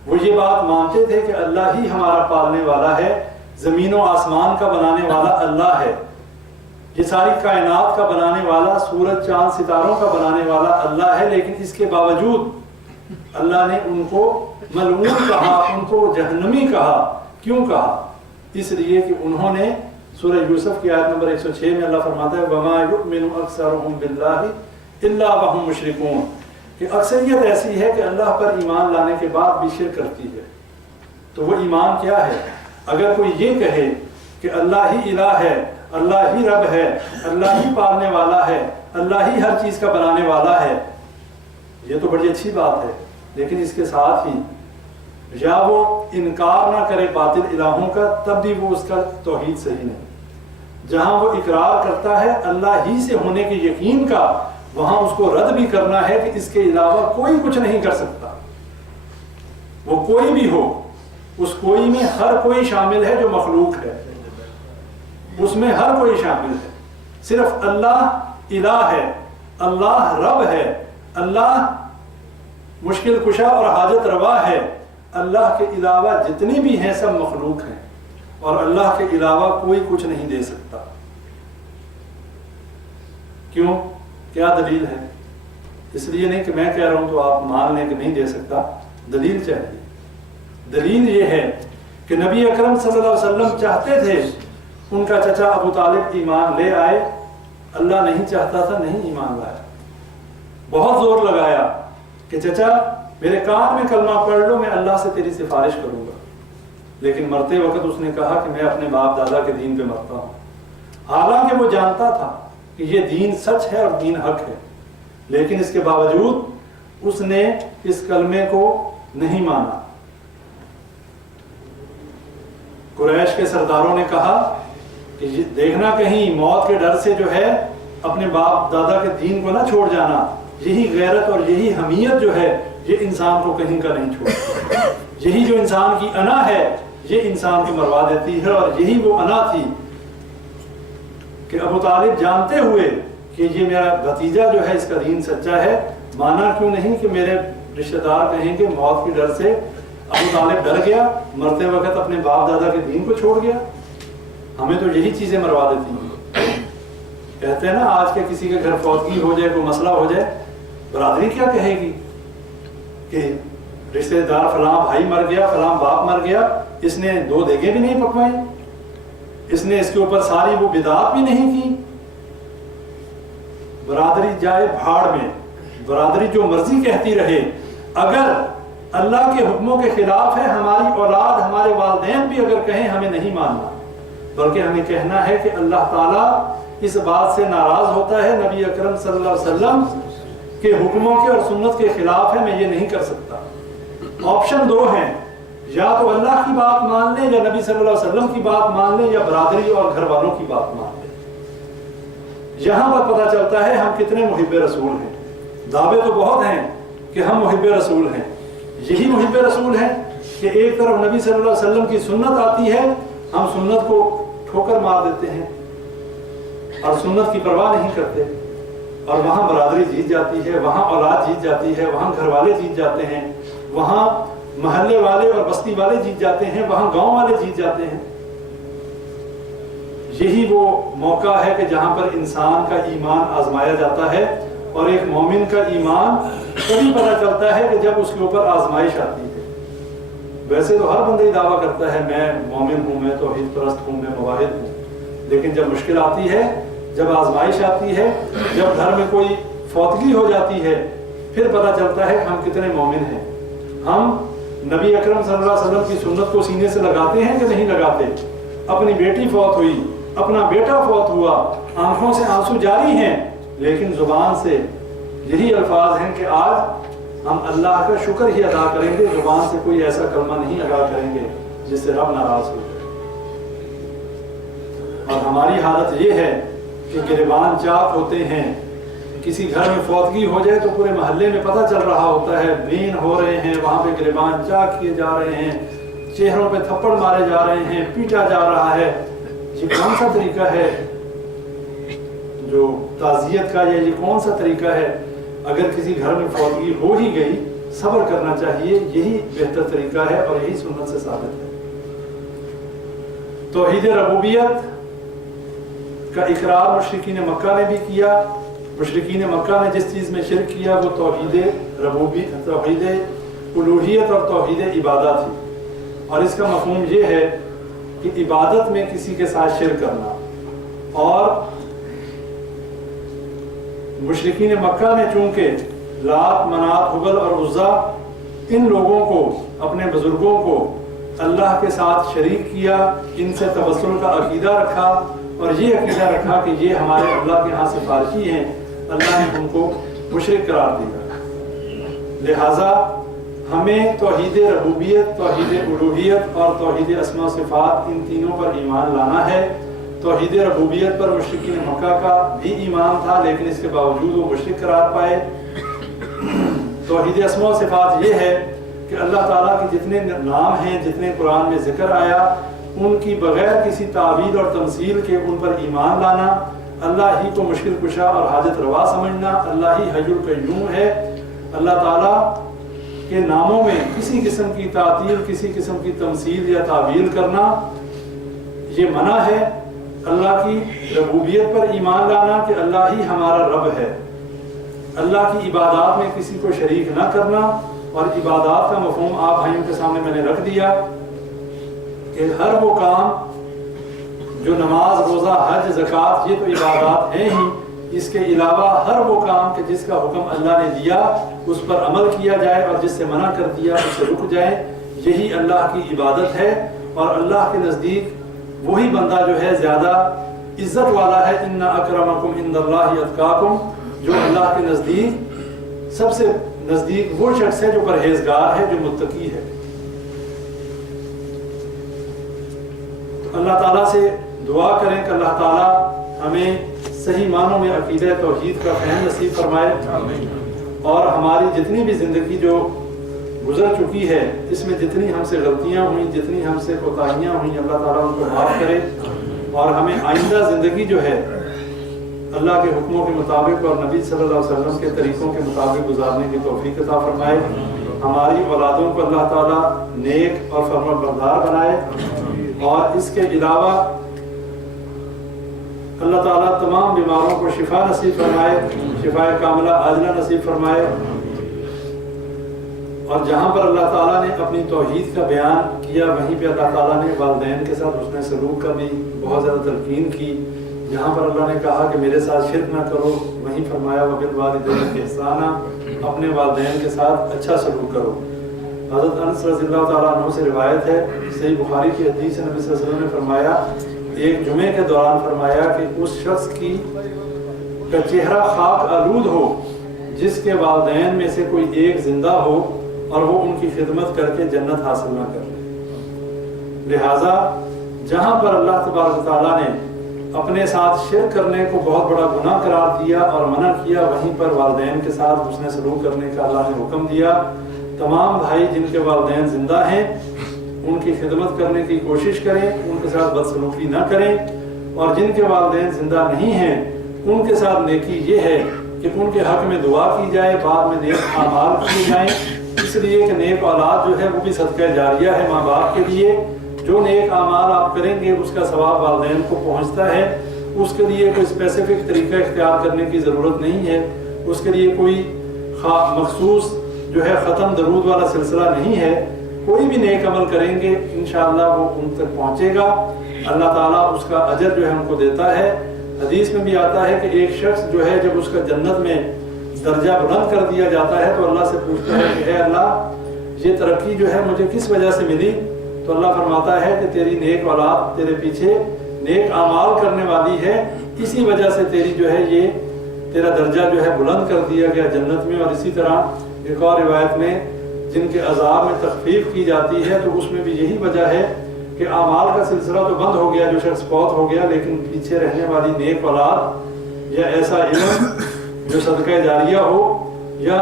وہ یہ بات مانتے تھے کہ اللہ ہی ہمارا پالنے والا ہے، زمین و آسمان کا بنانے والا اللہ ہے، یہ ساری کائنات کا بنانے والا، سورج چاند ستاروں کا بنانے والا اللہ ہے۔ لیکن اس کے باوجود اللہ نے ان کو ملعون کہا، ان کو جہنمی کہا۔ کیوں کہا؟ اس لیے کہ انہوں نے سورہ یوسف کی آیت نمبر 106 میں اللہ فرماتا ہے وَمَا يُؤْمِنُ أَكْثَرُهُمْ بِاللَّهِ إِلَّا وَهُمْ مُشْرِكُونَ، کہ اکثریت ایسی ہے کہ اللہ پر ایمان لانے کے بعد بھی شرک کرتی ہے۔ تو وہ ایمان کیا ہے؟ اگر کوئی یہ کہے کہ اللہ ہی الہ ہے، اللہ ہی رب ہے، اللہ ہی پالنے والا ہے، اللہ ہی ہر چیز کا بنانے والا ہے، یہ تو بڑی اچھی بات ہے، لیکن اس کے ساتھ ہی یا وہ انکار نہ کرے باطل الہوں کا، تب بھی وہ اس کا توحید صحیح نہیں۔ جہاں وہ اقرار کرتا ہے اللہ ہی سے ہونے کے یقین کا، وہاں اس کو رد بھی کرنا ہے کہ اس کے علاوہ کوئی کچھ نہیں کر سکتا۔ وہ کوئی بھی ہو، اس کوئی میں ہر کوئی شامل ہے جو مخلوق ہے، اس میں ہر کوئی شامل ہے۔ صرف اللہ الہ ہے، اللہ رب ہے، اللہ مشکل کشا اور حاجت روا ہے۔ اللہ کے علاوہ جتنی بھی ہیں سب مخلوق ہیں، اور اللہ کے علاوہ کوئی کچھ نہیں دے سکتا۔ کیوں؟ کیا دلیل ہے؟ اس لیے نہیں کہ میں کہہ رہا ہوں تو آپ مان لیں کہ نہیں دے سکتا، دلیل چاہیے۔ دلیل یہ ہے کہ نبی اکرم صلی اللہ علیہ وسلم چاہتے تھے ان کا چچا ابو طالب ایمان لے آئے، اللہ نہیں چاہتا تھا، نہیں ایمان لایا۔ بہت زور لگایا کہ چچا میرے کان میں کلمہ پڑھ لو، میں اللہ سے تیری سفارش کروں گا، لیکن مرتے وقت اس نے کہا کہ میں اپنے باپ دادا کے دین پہ مرتا ہوں، حالانکہ وہ جانتا تھا کہ یہ دین سچ ہے اور دین حق ہے، لیکن اس کے باوجود اس نے اس کلمے کو نہیں مانا۔ قریش کے سرداروں نے کہا کہ دیکھنا کہیں موت کے ڈر سے جو ہے اپنے باپ دادا کے دین کو نہ چھوڑ جانا، یہی غیرت اور یہی حمیت جو ہے یہ انسان کو کہیں کا نہیں چھوڑتا، یہی جو انسان کی انا ہے یہ انسان کو مروا دیتی ہے، اور یہی وہ انا تھی کہ ابو طالب جانتے ہوئے کہ یہ میرا بھتیجا جو ہے اس کا دین سچا ہے، مانا کیوں نہیں کہ میرے رشتہ دار کہیں کہ موت کے ڈر سے ابو طالب ڈر گیا، مرتے وقت اپنے باپ دادا کے دین کو چھوڑ گیا۔ ہمیں تو یہی چیزیں مروا دیتی ہیں۔ کہتے ہیں نا آج کے کسی کے گھر فوتگی ہو جائے، کوئی مسئلہ ہو جائے، برادری کیا کہے گی کہ رشتہ دار فلاں بھائی مر گیا، فلاں باپ مر گیا، اس نے 2 دیگیں بھی نہیں پکوائی، اس نے اس کے اوپر ساری وہ بدعات بھی نہیں کی۔ برادری جائے بھاڑ میں، برادری جو مرضی کہتی رہے، اگر اللہ کے حکموں کے خلاف ہے، ہماری اولاد ہمارے والدین بھی اگر کہیں ہمیں نہیں ماننا، بلکہ ہمیں کہنا ہے کہ اللہ تعالیٰ اس بات سے ناراض ہوتا ہے، نبی اکرم صلی اللہ علیہ وسلم کے حکموں کے اور سنت کے خلاف ہے، میں یہ نہیں کر سکتا۔ آپشن 2 ہیں، یا تو اللہ کی بات مان لیں، یا نبی صلی اللہ علیہ وسلم کی بات مان لیں، یا برادری اور گھر والوں کی بات مان لیں۔ یہاں پر پتہ چلتا ہے ہم کتنے محب رسول ہیں۔ دعوے تو بہت ہیں کہ ہم محب رسول ہیں، یہی محب رسول ہیں کہ ایک طرف نبی صلی اللہ علیہ وسلم کی سنت آتی ہے، ہم سنت کو ٹھوکر مار دیتے ہیں اور سنت کی پرواہ نہیں کرتے۔ اور وہاں برادری جیت جاتی ہے، وہاں اولاد جیت جاتی ہے، وہاں گھر والے جیت جاتے ہیں، وہاں محلے والے اور بستی والے جیت جاتے ہیں، وہاں گاؤں والے جیت جاتے ہیں۔ یہی وہ موقع ہے کہ جہاں پر انسان کا ایمان آزمایا جاتا ہے، اور ایک مومن کا ایمان تبھی پتہ چلتا ہے کہ جب اس کے اوپر آزمائش آتی ہے۔ ویسے تو ہر بندہ دعویٰ کرتا ہے میں مومن ہوں، میں توحید پرست ہوں، میں موحد ہوں، لیکن جب مشکل آتی ہے، جب آزمائش آتی ہے، جب گھر میں کوئی فوتگی ہو جاتی ہے، پھر پتہ چلتا ہے کہ ہم کتنے مومن ہیں۔ ہم نبی اکرم صلی اللہ علیہ وسلم کی سنت کو سینے سے لگاتے ہیں کہ نہیں لگاتے؟ اپنی بیٹی فوت ہوئی، اپنا بیٹا فوت ہوا، آنکھوں سے آنسو جاری ہیں، لیکن زبان سے یہی الفاظ ہیں کہ آج ہم اللہ کا شکر ہی ادا کریں گے، زبان سے کوئی ایسا کلمہ نہیں ادا کریں گے جس سے رب ناراض ہو جائے۔ اور ہماری حالت یہ ہے کہ گریبان چاک ہوتے ہیں، کسی گھر میں فوتگی ہو جائے تو پورے محلے میں پتہ چل رہا ہوتا ہے، بین ہو رہے ہیں، وہاں پہ گریبان چاک کیے جا رہے ہیں، چہروں پہ تھپڑ مارے جا رہے ہیں، پیٹا جا رہا ہے۔ یہ کون سا طریقہ ہے جو تعزیت کا، یا یہ کون سا طریقہ ہے؟ اگر کسی گھر میں فوتگی ہو ہی گئی، صبر کرنا چاہیے، یہی بہتر طریقہ ہے اور یہی سنت سے ثابت ہے۔ توحید ربوبیت کا اقرار مشرکین مکہ نے بھی کیا۔ مشرکین مکہ نے جس چیز میں شرک کیا وہ توحید ربوبیت، توحید الوہیت اور توحید عبادت تھی، اور اس کا مفہوم یہ ہے کہ عبادت میں کسی کے ساتھ شرک کرنا۔ اور مشرکین مکہ نے چونکہ لات، منات، حبل اور عزا ان لوگوں کو، اپنے بزرگوں کو اللہ کے ساتھ شریک کیا، ان سے توسل کا عقیدہ رکھا، اور یہ عقیدہ رکھا کہ یہ ہمارے اللہ کے ہاں سفارشی ہیں، اللہ نے ان کو مشرک قرار دیا۔ لہٰذا ہمیں توحید ربوبیت، توحید الوہیت اور توحید اسماء و صفات، ان تینوں پر ایمان لانا ہے۔ توحید ربوبیت پر مشرکین مکہ کا بھی ایمان تھا، لیکن اس کے باوجود وہ مشرک قرار پائے۔ توحید اسماء و صفات یہ ہے کہ اللہ تعالیٰ کے جتنے نام ہیں، جتنے قرآن میں ذکر آیا، ان کی بغیر کسی تعویل اور تمثیل کے ان پر ایمان لانا، اللہ ہی کو مشکل کشا اور حاجت روا سمجھنا، اللہ ہی حی القیوم ہے۔ اللہ تعالیٰ کے ناموں میں کسی قسم کی تعطیل، کسی قسم کی تمثیل یا تعویل کرنا یہ منع ہے۔ اللہ کی ربوبیت پر ایمان لانا کہ اللہ ہی ہمارا رب ہے، اللہ کی عبادات میں کسی کو شریک نہ کرنا۔ اور عبادات کا مفہوم آپ بھائیوں کے سامنے میں نے رکھ دیا کہ ہر وہ کام جو نماز، روزہ، حج، زکوٰۃ، یہ تو عبادات ہیں ہی، اس کے علاوہ ہر وہ کام کہ جس کا حکم اللہ نے دیا اس پر عمل کیا جائے، اور جس سے منع کر دیا اس سے رک جائے، یہی اللہ کی عبادت ہے۔ اور اللہ کے نزدیک وہی بندہ جو ہے زیادہ عزت والا ہے۔ ان اکرمکم عند اللہ اتقاکم، جو اللہ کے نزدیک سب سے نزدیک وہ شخص ہے جو پرہیزگار ہے، جو متقی ہے۔ تو اللہ تعالیٰ سے دعا کریں کہ اللہ تعالیٰ ہمیں صحیح معنوں میں عقیدہ توحید کا فہم نصیب فرمائے، اور ہماری جتنی بھی زندگی جو گزر چکی ہے، اس میں جتنی ہم سے غلطیاں ہوئیں، جتنی ہم سے کوتاہیاں ہوئیں، اللہ تعالیٰ ان کو معاف کرے، اور ہمیں آئندہ زندگی جو ہے اللہ کے حکموں کے مطابق اور نبی صلی اللہ علیہ وسلم کے طریقوں کے مطابق گزارنے کی توفیق عطا فرمائے۔ ہماری اولادوں کو اللہ تعالیٰ نیک اور فرمانبردار بنائے، اور اس کے علاوہ اللہ تعالیٰ تمام بیماروں کو شفا نصیب فرمائے، شفا کاملہ عاجلہ نصیب فرمائے۔ اور جہاں پر اللہ تعالیٰ نے اپنی توحید کا بیان کیا، وہیں پہ اللہ تعالیٰ نے والدین کے ساتھ حسن سلوک کا بھی بہت زیادہ تلقین کی۔ جہاں پر اللہ نے کہا کہ میرے ساتھ شرک نہ کرو، وہیں فرمایا وبالوالدین احسانا، اپنے والدین کے ساتھ اچھا سلوک کرو۔ حضرت انس رضی اللہ تعالیٰ عنہ سے روایت ہے، صحیح بخاری کی حدیث ہے، نبی صلی اللہ علیہ وسلم نے فرمایا، ایک جمعے کے دوران فرمایا کہ اس شخص کا چہرہ خاک آلود ہو جس کے والدین میں سے کوئی ایک زندہ ہو اور وہ ان کی خدمت کر کے جنت حاصل نہ کر لے۔ لہٰذا جہاں پر اللہ تبارک و تعالیٰ نے اپنے ساتھ شرک کرنے کو بہت بڑا گناہ قرار دیا اور منع کیا، وہیں پر والدین کے ساتھ حسن سلوک کرنے کا اللہ نے حکم دیا۔ تمام بھائی جن کے والدین زندہ ہیں ان کی خدمت کرنے کی کوشش کریں، ان کے ساتھ بدسلوکی نہ کریں، اور جن کے والدین زندہ نہیں ہیں ان کے ساتھ نیکی یہ ہے کہ ان کے حق میں دعا کی جائے، بعد میں نیک اعمال کیے جائیں، اس لیے کہ نیک اولاد جو ہے وہ بھی صدقہ جاریہ ہے ماں باپ کے لیے۔ جو نیک اعمال آپ کریں گے اس کا ثواب والدین کو پہنچتا ہے، اس کے لیے کوئی اسپیسیفک طریقہ اختیار کرنے کی ضرورت نہیں ہے، اس کے لیے کوئی مخصوص جو ہے ختم درود والا سلسلہ نہیں ہے۔ کوئی بھی نیک عمل کریں گے انشاءاللہ وہ ان تک پہنچے گا، اللہ تعالیٰ اس کا اجر جو ہے ان کو دیتا ہے۔ حدیث میں بھی آتا ہے کہ ایک شخص جو ہے جب اس کا جنت میں درجہ بلند کر دیا جاتا ہے تو اللہ سے پوچھتا ہے کہ اے اللہ یہ ترقی جو ہے مجھے کس وجہ سے ملی؟ تو اللہ فرماتا ہے کہ تیری نیک اولاد تیرے پیچھے نیک اعمال کرنے والی ہے، اسی وجہ سے تیری جو ہے یہ تیرا درجہ جو ہے بلند کر دیا گیا جنت میں۔ اور اسی طرح ایک اور روایت میں جن کے عذاب میں تخفیف کی جاتی ہے تو اس میں بھی یہی وجہ ہے کہ اعمال کا سلسلہ تو بند ہو گیا، جو شخص فوت ہو گیا، لیکن پیچھے رہنے والی نیک اولاد یا ایسا علم جو صدقہ جاریہ ہو یا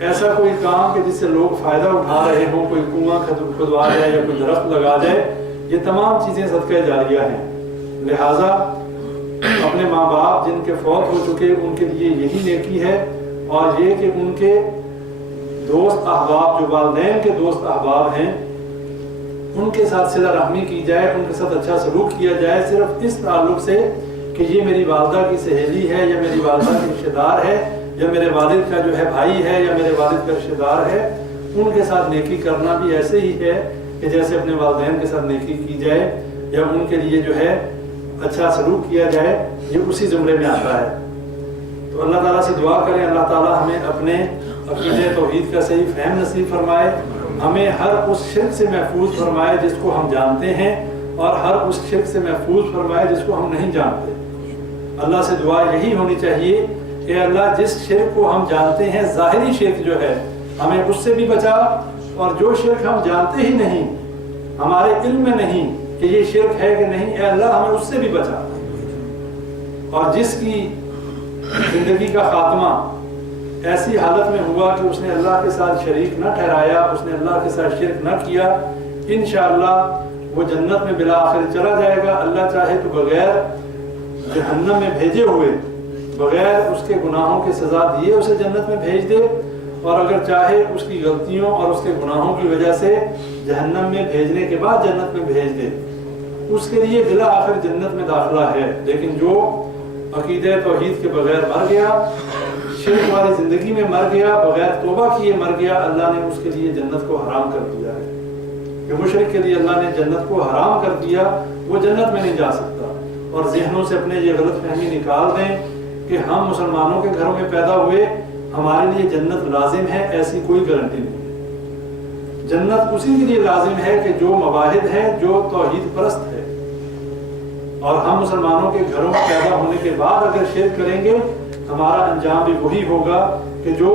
ایسا کوئی کام کہ جس سے لوگ فائدہ اٹھا رہے ہوں، کوئی کنواں کھدوا جائے یا کوئی درخت لگا جائے، یہ تمام چیزیں صدقہ جاریہ ہیں۔ لہٰذا اپنے ماں باپ جن کے فوت ہو چکے ان کے لیے یہی نیکی ہے، اور یہ کہ ان کے دوست احباب جو والدین کے دوست احباب ہیں ان کے ساتھ صلہ رحمی کی جائے، ان کے ساتھ اچھا سلوک کیا جائے، صرف اس تعلق سے کہ یہ میری والدہ کی سہیلی ہے یا میری والدہ کی رشتہ دار ہے یا میرے والد کا جو ہے بھائی ہے یا میرے والد کا رشتہ دار ہے، ان کے ساتھ نیکی کرنا بھی ایسے ہی ہے کہ جیسے اپنے والدین کے ساتھ نیکی کی جائے یا ان کے لیے جو ہے اچھا سلوک کیا جائے، یہ اسی زمرے میں آتا ہے۔ تو اللہ تعالیٰ سے دعا کریں اللہ تعالیٰ ہمیں اپنے عقیدہ توحید کا صحیح فہم نصیب فرمائے، ہمیں ہر اس شرک سے محفوظ فرمائے جس کو ہم جانتے ہیں، اور ہر اس شرک سے محفوظ فرمائے جس کو ہم نہیں جانتے۔ اللہ سے دعا یہی ہونی چاہیے کہ اللہ جس شرک کو ہم جانتے ہیں، ظاہری شرک جو ہے، ہمیں اس سے بھی بچا، اور جو شرک ہم جانتے ہی نہیں، ہمارے علم میں نہیں کہ یہ شرک ہے کہ نہیں، اے اللہ ہمیں اس سے بھی بچا۔ اور جس کی زندگی کا خاتمہ ایسی حالت میں ہوا کہ اس نے اللہ کے ساتھ شریک نہ ٹھہرایا، اس نے اللہ کے ساتھ شرک نہ کیا، انشاءاللہ وہ جنت میں بالآخر چلا جائے گا۔ اللہ چاہے تو بغیر جہنم میں بھیجے ہوئے، بغیر اس کے گناہوں کی سزا دیے اسے جنت میں بھیج دے، اور اگر چاہے اس کی غلطیوں اور اس کے گناہوں کی وجہ سے جہنم میں بھیجنے کے بعد جنت میں بھیج دے، اس کے لیے بالآخر جنت میں داخلہ ہے۔ لیکن جو عقیدہ توحید کے بغیر مر گیا، شرک والی زندگی میں مر گیا، بغیر توبہ کیے مر گیا، اللہ نے اس کے لیے جنت کو حرام کر دیا ہے۔ جو مشرک کے لیے اللہ نے جنت کو حرام کر دیا وہ جنت میں نہیں جا سکتا۔ اور ذہنوں سے اپنے یہ غلط فہمی نکال دیں کہ ہم مسلمانوں کے گھروں میں پیدا ہوئے، ہمارے لیے جنت لازم ہے، ایسی کوئی گارنٹی نہیں ہے۔ جنت اسی کے لیے لازم ہے کہ جو مواحد ہے، جو توحید پرست ہے، اور ہم مسلمانوں کے گھروں میں پیدا ہونے کے بعد اگر شرک کریں گے ہمارا انجام بھی وہی ہوگا کہ جو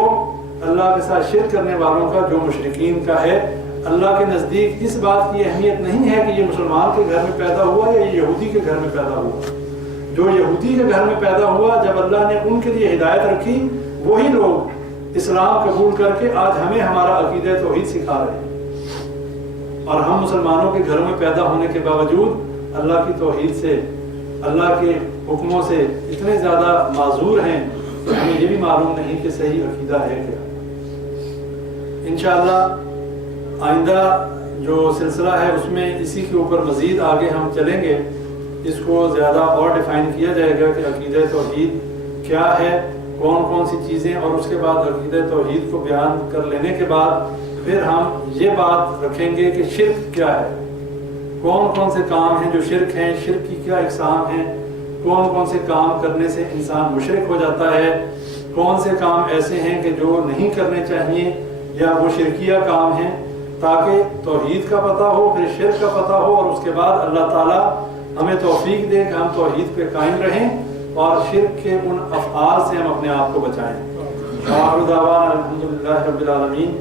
اللہ کے ساتھ شرک کرنے والوں کا، جو مشرکین کا ہے۔ اللہ کے نزدیک اس بات کی اہمیت نہیں ہے کہ یہ مسلمان کے گھر میں پیدا ہوا یا یہ یہودی کے گھر میں پیدا ہوا۔ جو یہودی کے گھر میں پیدا ہوا، جب اللہ نے ان کے لیے ہدایت رکھی، وہی لوگ اسلام قبول کر کے آج ہمیں ہمارا عقیدہ توحید سکھا رہے ہیں۔ اور ہم مسلمانوں کے گھروں میں پیدا ہونے کے باوجود اللہ کی توحید سے، اللہ کے حکموں سے اتنے زیادہ معذور ہیں کہ ہمیں یہ بھی معلوم نہیں کہ صحیح عقیدہ ہے کیا۔ انشاءاللہ آئندہ جو سلسلہ ہے اس میں اسی کے اوپر مزید آگے ہم چلیں گے، اس کو زیادہ اور ڈیفائن کیا جائے گا کہ عقیدہ توحید کیا ہے، کون کون سی چیزیں، اور اس کے بعد عقیدہ توحید کو بیان کر لینے کے بعد پھر ہم یہ بات رکھیں گے کہ شرک کیا ہے، کون کون سے کام ہیں جو شرک ہیں، شرک کی کیا اقسام ہیں، کون کون سے کام کرنے سے انسان مشرک ہو جاتا ہے، کون سے کام ایسے ہیں کہ جو نہیں کرنے چاہیے یا وہ شرکیہ کام ہیں، تاکہ توحید کا پتہ ہو، پھر شرک کا پتہ ہو، اور اس کے بعد اللہ تعالیٰ ہمیں توفیق دے کہ ہم توحید پہ قائم رہیں اور شرک کے ان افعال سے ہم اپنے آپ کو بچائیں۔ آخر دعوانا الحمدللہ رب العالمین۔